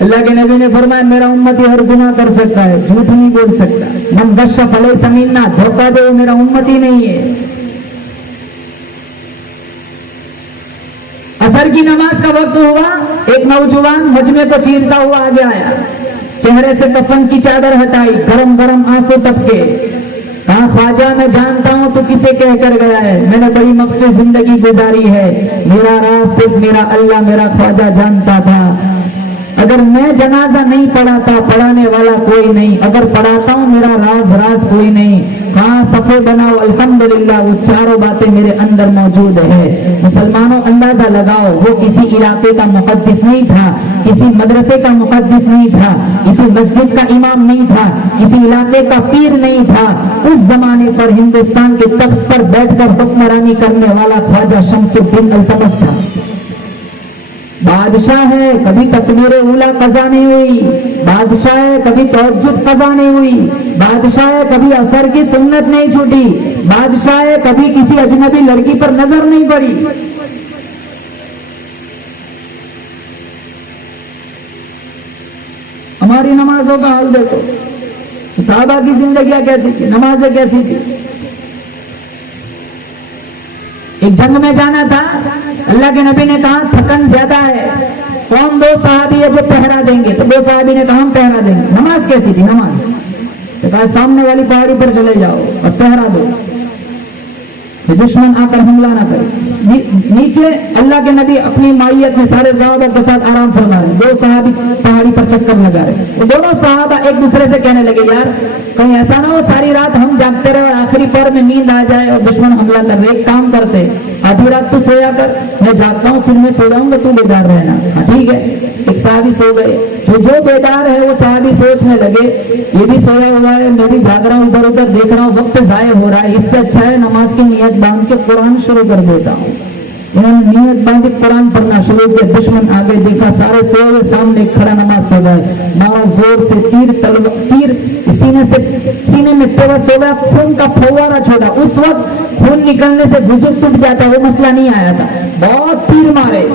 اللہ کے نبی نے فرمایا میرا امتی ہر گناہ کر سکتا ہے، جھوٹ نہیں بول سکتا۔ من غش فلیس منا، دھوکہ دے وہ میرا امتی نہیں ہے۔ عصر کی نماز کا وقت ہوا، ایک نوجوان مجمع کو چیرتا ہوا آگے آیا، چہرے سے کفن کی چادر ہٹائی، گرم گرم آنسو ٹپکے، کہا خواجہ میں جانتا ہوں تو کسے کہہ کر گیا ہے، میں نے بڑی مقصود زندگی گزاری ہے، میرا راز صرف میرا اللہ میرا خواجہ جانتا تھا۔ اگر میں جنازہ نہیں پڑھاتا پڑھانے والا کوئی نہیں، اگر پڑھاتا ہوں میرا راز کوئی نہیں۔ ہاں صفے بناؤ الحمدللہ، وہ چاروں باتیں میرے اندر موجود ہے۔ مسلمانوں اندازہ لگاؤ، وہ کسی علاقے کا محدث نہیں تھا، کسی مدرسے کا محدث نہیں تھا، کسی مسجد کا امام نہیں تھا، کسی علاقے کا پیر نہیں تھا۔ اس زمانے پر ہندوستان کے تخت پر بیٹھ کر حکمرانی کرنے والا خواجہ شمس الدین التمش تھا۔ بادشاہ ہے، کبھی تکبیر اولیٰ قضا نہیں ہوئی، بادشاہ ہے کبھی تہجد قضا نہیں ہوئی، بادشاہ ہے کبھی عصر کی سنت نہیں چھوٹی، بادشاہ ہے کبھی کسی اجنبی لڑکی پر نظر نہیں پڑی۔ ہماری نمازوں کا حال دیکھو، صحابہ کی زندگیاں کیسی تھی، نمازیں کیسی تھی۔ ایک جنگ میں جانا تھا، اللہ کے نبی نے کہا تھکن زیادہ ہے، کون دو صحابی ہے جو پہرا دیں گے؟ تو دو صحابی نے کہا ہم پہرا دیں گے۔ نماز کیسی تھی؟ نماز تو کہا سامنے والی پہاڑی پر چلے جاؤ اور پہرا دو، دشمن آ کر حملہ نہ کرے۔ نیچے اللہ کے نبی اپنی مائیت میں سارے صحابہ کے ساتھ آرام فرما رہے، دو صحابی پہاڑی پر چکر لگا رہے۔ وہ دونوں صحابہ ایک دوسرے سے کہنے لگے یار کہیں ایسا نہ ہو ساری رات ہم جاگتے رہے اور آخری پہر میں نیند آ جائے اور دشمن حملہ کر رہے۔ ایک کام کرتے، آدھی رات تو سویا کر، میں جاگتا ہوں پھر میں سو جاؤں گا، تو بیدار رہنا۔ ہاں ٹھیک ہے۔ ایک صحابی سو گئے، جو بیدار ہے وہ صحابی سوچنے لگے یہ بھی سویا ہوا ہے، میں بھی جاگ رہا ہوں، ادھر ادھر دیکھ رہا ہوں، وقت ضائع ہو رہا ہے، اس سے اچھا ہے نماز کی نیت باندھ کے قرآن شروع کر دیتا ہوں۔ انہوں نے نیت باندھی، قرآن پڑھنا شروع کیا۔ دشمن آگے دیکھا سارے سوئے، سامنے کھڑا نماز پڑھ رہا ہے، مارا زور سے تیر سینے میں پیوست ہو گیا، خون کا پھوارا چھوڑا۔ اس وقت خون نکلنے سے وضو ٹوٹ جاتا، وہ مسئلہ نہیں آیا تھا، بہت تیر مارے۔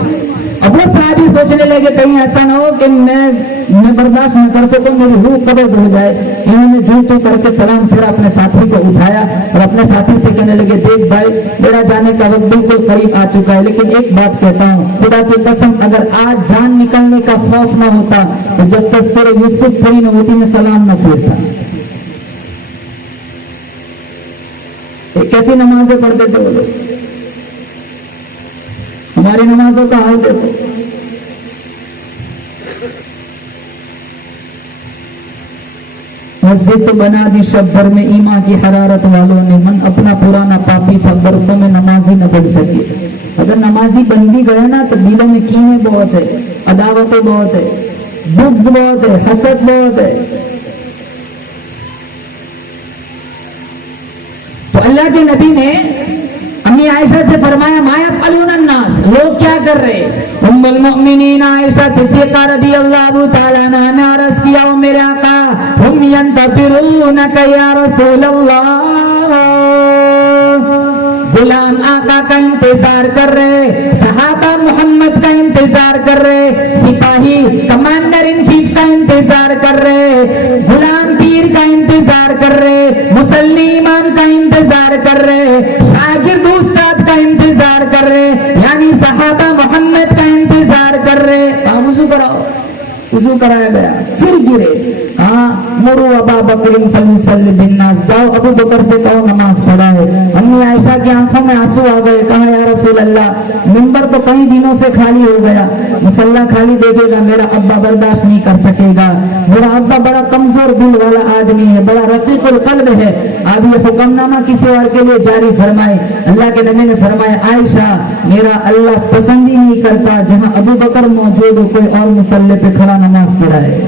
اب وہ صحابی سوچنے لگے کہیں ایسا نہ ہو کہ میں برداشت نہ کر سکوں، میری روح قبض ہو جائے۔ انہوں نے جو تو کر کے سلام پھیرا، اپنے ساتھی کو اٹھایا اور اپنے ساتھی سے کہنے لگے دیکھ بھائی میرا جانے کا وقت بالکل قریب آ چکا ہے، لیکن ایک بات کہتا ہوں خدا کی قسم اگر آج جان نکلنے کا خوف نہ ہوتا تو جب تک سورہ یوسف پڑھی نہ ہوتی میں سلام نہ پھیرتا۔ کیسی نمازیں پڑھتے تھے وہ لوگ، ہماری نمازوں کا حال دیکھو۔ مسجد تو بنا دی شب بھر میں ایمان کی حرارت والوں نے، من اپنا پرانا پاپی تھا برسوں میں نمازی نہ پڑھ سکی۔ اگر نمازی بن بھی گئے نا تو دلوں میں کینے بہت ہے، عداوتیں بہت ہے، بغض بہت ہے، حسد بہت ہے۔ تو اللہ کے نبی نے امی عائشہ سے فرمایا ما یفعلون الناس، لوگ کیا کر رہے؟ ام المؤمنین عائشہ صدیقہ رضی اللہ تعالیٰ عنہا نے عرض کیا او میرے آقا ہم ینتظرونک یا رسول اللہ، غلام آقا کا انتظار کر رہے، صحابہ محمد کا انتظار کر رہے، سپاہی کمانڈر ان چیف کا انتظار کر رہے، غلام پیر کا انتظار کر رہے، مسلی امام کا انتظار کر رہے، شاگرد استاد کا انتظار کر رہے، یعنی صحابہ محمد کا انتظار کر رہے۔ وضو کراؤ، وضو کرایا گیا، پھر گرے۔ ہاں مرو ابا بکر فلیصلی بالناس، جاؤ ابو بکر سے کہو نماز پڑھائے۔ امی عائشہ کی آنکھوں میں آنسو آ گئے، کہا یا رسول اللہ منبر تو کئی دنوں سے خالی ہو گیا، مصلی خالی دیکھے گا، میرا ابا برداشت نہیں کر سکے گا، میرا ابا بڑا کمزور دل والا آدمی ہے، بڑا رقیق القلب ہے، اب یہ حکم نامہ کسی اور کے لیے جاری فرمائے۔ اللہ کے نبی نے فرمایا عائشہ میرا اللہ پسند ہی نہیں کرتا جہاں ابو بکر موجود ہو کوئی اور مصلی پہ کھڑا نماز پڑھائے۔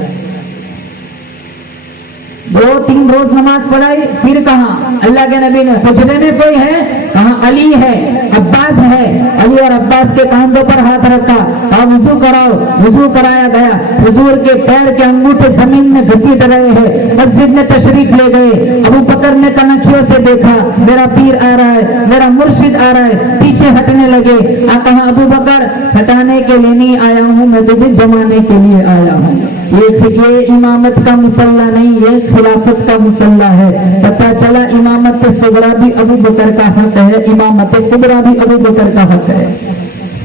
2-3 روز نماز پڑھائی، پھر کہا اللہ کے نبی نے حجرے میں کوئی ہے؟ کہا علی ہے، عباس ہے، علی اور عباس کے کاندھوں پر ہاتھ رکھا، کہا وضو کراؤ، وضو کرایا گیا۔ حضور کے پیر کے انگوٹھے زمین میں گھسیٹ رہے ہیں، مسجد میں تشریف لے گئے، ابو بکر نے کنکھیوں سے دیکھا میرا پیر آ رہا ہے، میرا مرشد آ رہا ہے، پیچھے ہٹنے لگے۔ کہا ابو بکر ہٹانے کے لیے نہیں آیا ہوں، میں تجھے جمانے کے لیے آیا ہوں۔ یہ امامت کا مسئلہ نہیں، یہ خلافت کا مسئلہ ہے۔ پتہ چلا امامت صغرا بھی ابو بکر کا حق ہے، امامت کبریٰ بھی ابو بکر کا حق ہے۔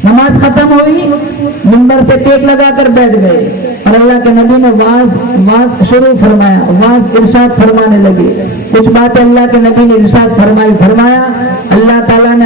نماز ختم ہوئی، منبر سے ٹیک لگا کر بیٹھ گئے اور اللہ کے نبی نے واز شروع فرمایا، واز ارشاد فرمانے لگے۔ کچھ باتیں اللہ کے نبی نے ارشاد فرمایا اللہ تعالیٰ نے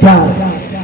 4,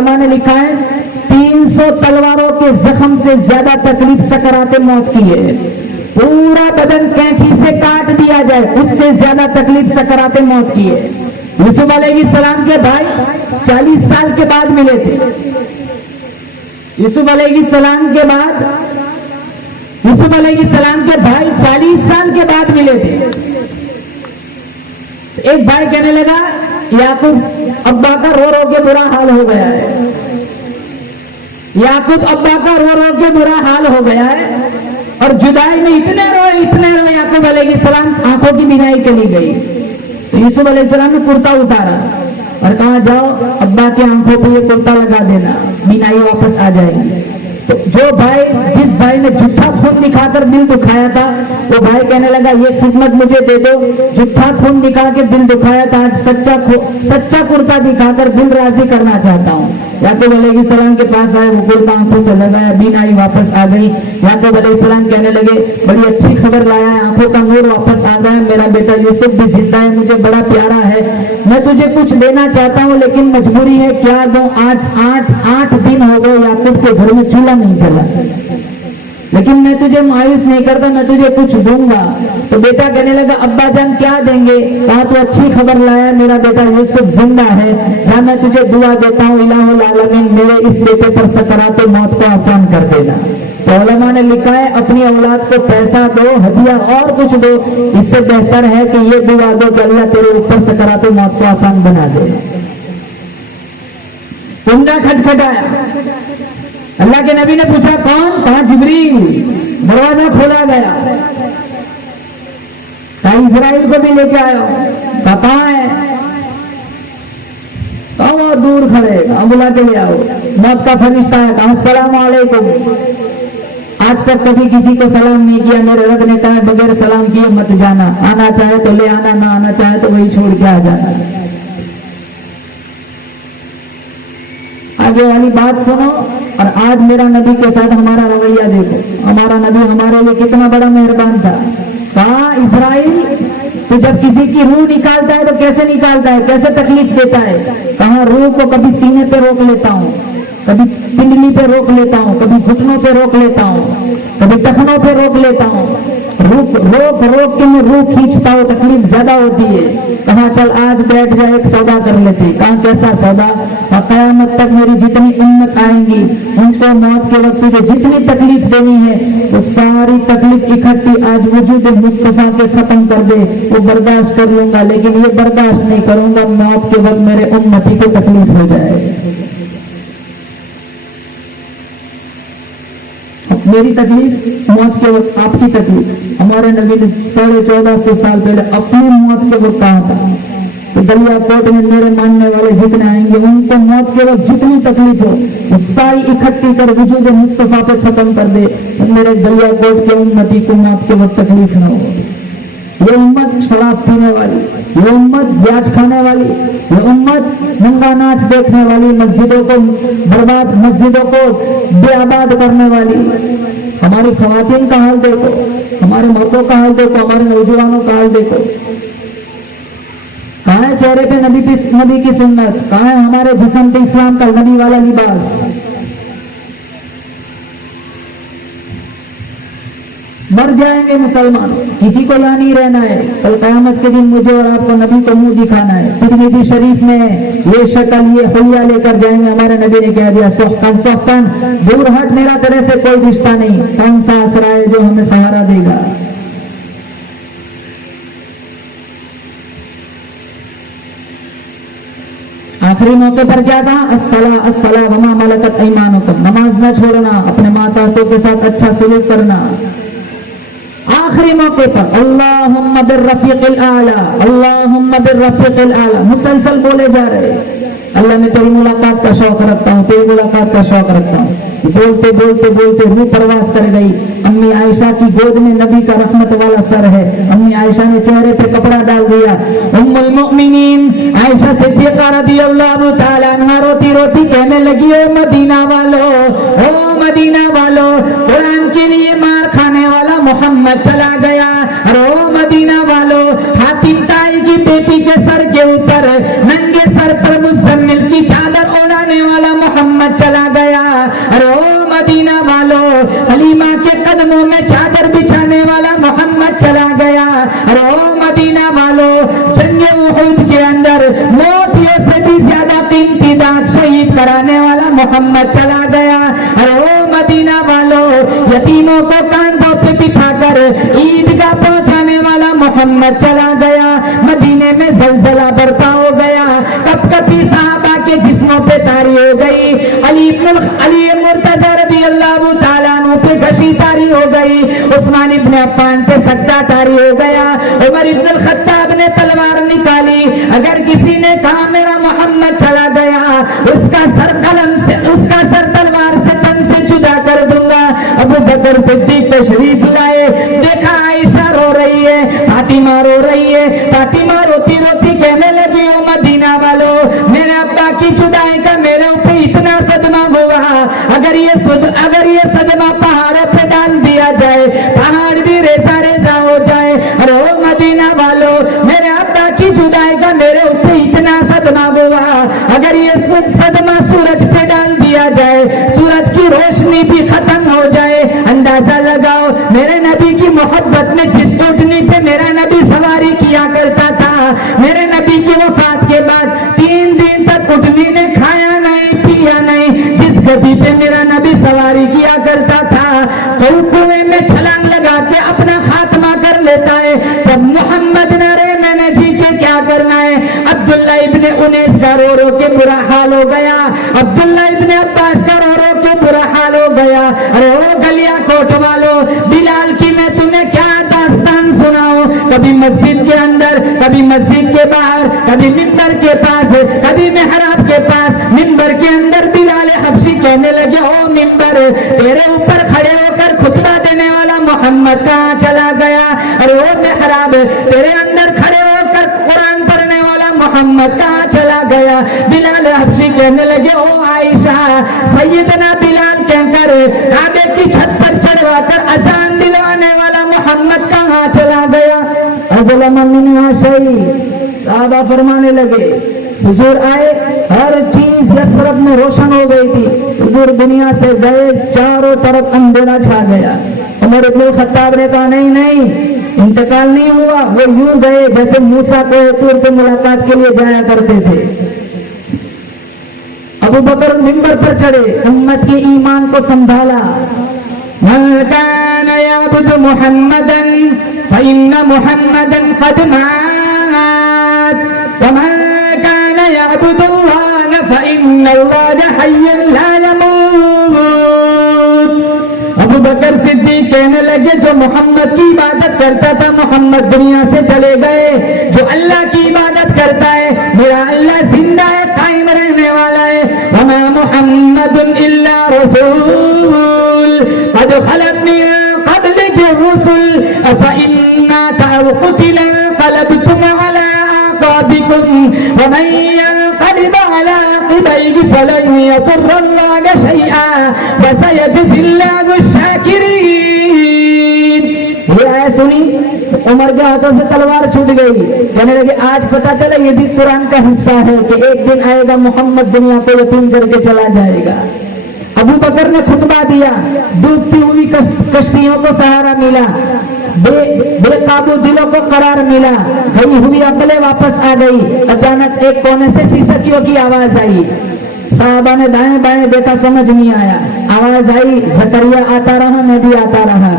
علماء نے لکھا ہے 300 تلواروں کے زخم سے زیادہ تکلیف سکرات موت کی ہے. پورا بدن کینچی سے کاٹ دیا جائے اس سے زیادہ تکلیف سکرات موت کی ہے. یوسف علیہ السلام کے بھائی 40 سال کے بعد ملے تھے. یوسف علیہ السلام کے بعد یوسف علیہ السلام کے بھائی 40 سال کے بعد ملے تھے. ایک بھائی کہنے لگا یعقوب ابا کا رو رو کے برا حال ہو گیا ہے. یعقوب ابا کا رو رو کے برا حال ہو گیا ہے اور جدائی میں اتنے روئے یعقوب علیہ السلام آنکھوں کی بینائی چلی گئی. تو یوسف علیہ السلام نے کرتا اتارا اور کہا جاؤ ابا کے آنکھوں پہ یہ کرتا لگا دینا, بینائی واپس آ جائے گی. تو جس بھائی نے جھوٹا خون دکھا کر دل دکھایا تھا وہ بھائی کہنے لگا یہ خدمت مجھے دے دو. جھوٹا خون دکھا کے دل دکھایا تھا, آج سچا کرتا دکھا کر دل راضی کرنا چاہتا ہوں. یعقوب علیہ السلام کے پاس آئے, وہ کرتا آنکھوں سے لگایا, بینائی واپس آ گئی. یعقوب علیہ السلام کہنے لگے بڑی اچھی خبر لایا ہے, آنکھوں کا نور واپس آ گیا, میرا بیٹا یوسف بھی زندہ ہے, مجھے بڑا پیارا ہے. میں تجھے کچھ دینا چاہتا ہوں لیکن مجبوری ہے, کیا دوں؟ آج 8 دن ہو گئے یعقوب کے گھر میں چولہا نہیں چلا, لیکن میں تجھے مایوس نہیں کرتا, میں تجھے کچھ دوں گا. تو بیٹا کہنے لگا ابا جان کیا دیں گے؟ کہا تو اچھی خبر لایا, میرا بیٹا یوسف زندہ ہے. جہاں میں تجھے دعا دیتا ہوں الہ العالمین میرے اس بیٹے پر سکرات موت کو آسان کر دینا. تو علماء نے لکھا ہے اپنی اولاد کو پیسہ دو, ہدیہ اور کچھ دو, اس سے بہتر ہے کہ یہ دعا دو کہ اللہ تیرے اوپر سکرات موت کو آسان بنا دے. کنڈا کھٹکھٹایا, اللہ کے نبی نے پوچھا کون؟ کہا جبریل. دروازہ کھولا گیا, کہا اسرائیل کو بھی لے کے آئے ہو. کہاں ہے؟ کہا وہ دور کھڑے, بلا کے لے آؤ. موت کا فرشتہ ہے, کہا السلام علیکم. آج تک کبھی کسی کو سلام نہیں کیا, میرے رب نے کہا بغیر سلام کیے مت جانا, آنا چاہے تو لے آنا, نہ آنا چاہے تو وہی چھوڑ کے آ جانا. آگے والی بات سنو اور آج میرا نبی کے ساتھ ہمارا رویہ دیکھو. ہمارا نبی ہمارے لیے کتنا بڑا مہربان تھا. کہا اسرائیل تو جب کسی کی روح نکالتا ہے تو کیسے نکالتا ہے, کیسے تکلیف دیتا ہے؟ کہا روح کو کبھی سینے پہ روک لیتا ہوں, کبھی پنڈلی پہ روک لیتا ہوں, کبھی گھٹنوں پہ روک لیتا ہوں, کبھی ٹخنوں پہ روک لیتا ہوں. روک کے میں روح کھینچتا ہوں, تکلیف زیادہ ہوتی ہے. کہا چل آج بیٹھ جائے, ایک سودا کر لیتے. کہا کیسا سودا؟ قیامت تک میری جتنی امت آئیں گی ان کو موت کے وقت جو جتنی تکلیف دینی ہے وہ ساری تکلیف اکٹھی آج وجود مصطفیٰ کے ختم کر دے, وہ برداشت کر لوں گا, لیکن یہ برداشت نہیں کروں گا موت کے وقت میرے امتی کو تکلیف ہو جائے. میری تکلیف موت کے وقت, آپ کی تکلیف. ہمارے نبی نے 1450 سال پہلے اپنی موت کے وقت کہا تھا کہ دلیا کوٹ میں میرے ماننے والے جتنے آئیں گے ان کو موت کے وقت جتنی تکلیف ہو وہ ساری اکٹھی کر وجود مصطفیٰ پہ ختم کر دے, میرے دلیا کوٹ کے امتی کو موت کے وقت تکلیف نہ ہو. یہ امت شراب پینے والی, یہ امت بیاج کھانے والی, یہ امت ننگا ناچ دیکھنے والی, مسجدوں کو برباد, مسجدوں کو بے آباد کرنے والی. ہماری خواتین کا حال دیکھو, ہمارے مردوں کا حال دیکھو, ہمارے نوجوانوں کا حال دیکھو. کہاں ہے چہرے پہ نبی کی سنت؟ کہاں ہے ہمارے جسم پہ اسلام کا نبی والا لباس؟ مر جائیں گے مسلمان, کسی کو یہاں نہیں رہنا ہے. کل قیامت کے دن مجھے اور آپ کو نبی کو منہ دکھانا ہے. ترمذی شریف میں یہ شکل, یہ حلیہ لے کر جائیں گے. ہمارے نبی نے کہہ دیا سحقن دور ہٹ, میرا تیرے سے کوئی رشتہ نہیں. کون سا آسرا ہے جو ہمیں سہارا دے گا؟ آخری موقع پر کیا تھا؟ الصلاۃ وما ملکت ایمانکم, نماز نہ چھوڑنا, اپنے ماتحتوں کے ساتھ اچھا سلوک کرنا. آخری موقع پر اللہم بالرفیق الاعلی, اللہم بالرفیق الاعلی مسلسل بولے جا رہے. اللہ میں تیری ملاقات کا شوق رکھتا ہوں, تیری ملاقات کا شوق رکھتا ہوں. بولتے بولتے بولتے روح پرواز کر گئی. امی عائشہ کی گود میں نبی کا رحمت والا سر ہے. امی عائشہ نے چہرے پہ کپڑا ڈال دیا. ام المؤمنین عائشہ صدیقہ رضی اللہ تعالی عنہا روتی روتی کہنے لگی او مدینہ والو, او مدینہ والو, قرآن کے لیے مار کھانے والا محمد چلا گیا. اور او مدینہ والو, حاتم طائی کی بیٹی کے سر کے اوپر ننگے سر پر مزمل کی چادر اڑانے والا محمد حلیمہ کے قدموں میں چادر بچھانے والا محمد چلا گیا. ارے او مدینہ والو، جنگ احد کے اندر موت سے بھی زیادہ قیمتی دانت شہید کرانے والا محمد چلا گیا. ارے او مدینہ والو، یتیموں کو کاندھوں پہ بٹھا کر عیدگاہ پہنچانے والا محمد چلا گیا. مدینے میں زلزلہ برپا ہو گیا، کب کبھی صحابہ کے جسموں پہ تاری ہو گئی. علی مرتضی رضی اللہ تعالیٰ عنہ پہ گشی تاری ہو گئی. عثمان ابن عفان پہ سکہ تاری ہو گیا. عمر ابن الخطاب نے تلوار نکالی. اگر کسی نے کہا میرا محمد چلا گیا، اس کا سر قلم سے، اس کا سر تلوار سے تن سے جدا کر دوں گا. ابو بکر صدیق تشریف لائے، دیکھا عائشہ رو رہی ہے، فاطمہ رو رہی ہے. فاطمہ روتی روتی کہنے لگی، او مدینہ والو، میرے ابا کی جدائی کا میرے اوپر اتنا صدمہ ہوا، اگر یہ صدمہ پہاڑوں پہ ڈال دیا جائے، پہاڑ بھی ریزہ ریزہ ہو جائے. ارے او مدینہ والو، میرے ابا کی جدائی کا میرے اوپر اتنا صدمہ ہوا، اگر یہ صدمہ سورج پہ ڈال دیا جائے، سورج کی روشنی بھی ختم ہو جائے. اندازہ لگاؤ میرے نبی کی محبت میں جس اٹھنی پہ میرا نبی سواری کیا کرتا تھا، میرے نبی کی وفات کے بعد 3 دن تک اٹھنی نے کھایا نہیں پیا نہیں. جس گدی پہ میرا نبی سواری کیا کرتا تھا، کنویں میں چھلانگ لگا کے اپنا خاتمہ کر لیتا ہے. جب محمد نہ رہے میں نے جی کے کیا کرنا ہے. عبداللہ ابن انیس کا رو رو کے برا حال ہو گیا، عبداللہ ابن عباس کا رو رو کے برا حال ہو گیا. ارے او گلیا کوٹ والو، بلال کی میں تمہیں کیا داستان سناؤں. کبھی مسجد کے اندر، کبھی مسجد کے باہر، کبھی ممبر کے پاس، کبھی محراب کے پاس. ممبر کے اندر بلال حبشی کہنے لگے، او ممبر، تیرے اوپر کھڑے ہو کر خطبہ دینے والا محمد کہاں چلا گیا. ارے او محراب، تیرے اندر کھڑے ہو کر قرآن پڑھنے والا محمد کہاں چلا گیا. بلال حبشی کہنے لگے، او عائشہ، سیدنا بلال کہہ کر کعبے کی چھت پر چڑھوا کر اذان دلوانے والا محمد کہاں چلا گیا. ازلم منہا شیء. صحابہ فرمانے لگے، حضور آئے، ہر چیز یثرب میں روشن ہو گئی تھی. حضور دنیا سے گئے، چاروں طرف اندھیرا چھا گیا. عمر ابن الخطاب نے کہا نہیں نہیں، انتقال نہیں ہوا، وہ یوں گئے جیسے موسیٰ کو طور پہ ملاقات کے لیے جایا کرتے تھے. ابو بکر منبر پر چڑھے، امت کے ایمان کو سنبھالا. من کان یعبد محمدا فإن محمدا قد مات ومن کان یعبد اللہ فإن اللہ حی لا يموت. ابو بکر صدیق کہنے لگے، جو محمد کی عبادت کرتا تھا محمد دنیا سے چلے گئے. جو اللہ کی عبادت کرتا ہے میرا اللہ زندہ ہے، قائم رہنے والا ہے. وما محمد الا رسول قد خلت من قبلہ الرسل افإن مات أو قتل انقلبتم على أعقابكم ومن ينقلب على عقبيه فلن يضر الله شيئا وسيجزي الله الشاكرين. یہ آیت سنی، عمر کے ہاتھوں سے تلوار چھوٹ گئی. کہنے لگے آج پتا چلا یہ بھی قرآن کا حصہ ہے کہ ایک دن آئے گا محمد دنیا کو یتیم کر کے چلا جائے گا. ابو بکر نے خطبہ دیا، ڈوبتی ہوئی کشتیوں کو سہارا ملا، بے قابو دلوں کو قرار ملا، گئی ہوئی عقلیں واپس آ گئی. اچانک ایک کونے سے سیسکیوں کی آواز آئی. صحابہ نے دائیں بائیں دیکھا، سمجھ نہیں آیا. آواز آئی، زکریا آتا رہا، میں بھی آتا رہا،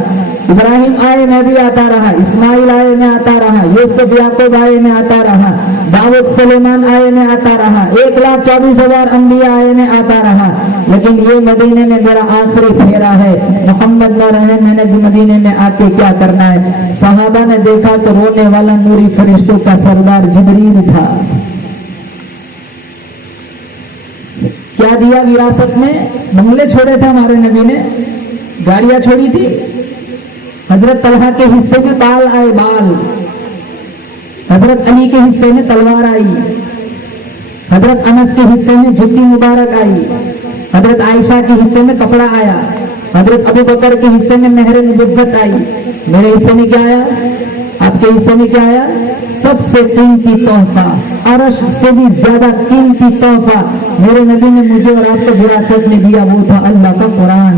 ابراہیم آئے میں بھی آتا رہا، اسماعیل آئے میں آتا رہا، یوسف یعقوب آئے میں آتا رہا، داؤد سلیمان آئے میں آتا رہا، 1,24,000 انبیاء آئے میں آتا رہا. لیکن یہ مدینے میں میرا آخری پھیرا ہے، محمد نہ رہے میں نے مدینے میں آ کے کیا کرنا ہے. صحابہ نے دیکھا تو رونے والا نوری فرشتوں کا سردار جبریل تھا. کیا دیا وراثت میں؟ بنگلے چھوڑے تھے ہمارے نبی نے، گاڑیاں چھوڑی تھی. حضرت طلحہ کے حصے میں بال آئے، بال. حضرت علی کے حصے میں تلوار آئی، حضرت انس کے حصے میں جوتی مبارک آئی، حضرت عائشہ کے حصے میں کپڑا آیا، حضرت ابو بکر کے حصے میں مہر نبوت آئی. میرے حصے میں کیا آیا؟ آپ کے حصے میں کیا آیا؟ سب سے قیمتی تحفہ، عرش سے بھی زیادہ قیمتی تحفہ میرے نبی نے مجھے اور آپ کو وراثت میں دیا، وہ تھا اللہ کا قرآن.